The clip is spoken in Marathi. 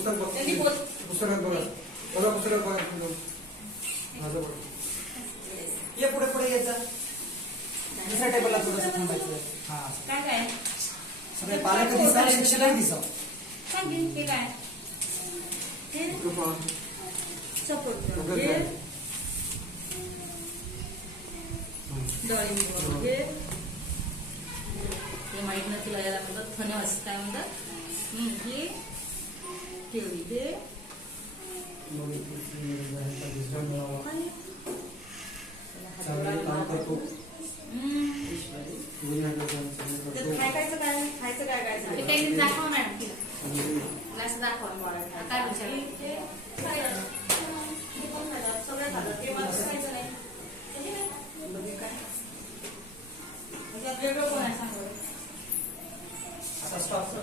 पुस्तक बघ, त्यांनी बोल. पुस्तकात बघा बघा, पुस्तकात बघा. माझं बघ. ये पुढे पुढे यायचं. दुसऱ्या टेबलला थोडंसं थांबायचं. हा काय काय सगळे पालक दिसा, शिक्षकही दिसा. सांगेन हे काय हे कृपा सपोर्ट वगैरे हे काय? डाळिंब हे हे माहित नाही तुला याला म्हणतात फणस काय म्हणतात हे केळी हे खायचं काय खायचं काय काय ते काही दाखवा मॅडम तिला असं दाखवा मला काय विचार सगळं झालं ते मला खायचं नाही वेगळं कोण आहे सांगा आता स्टॉप.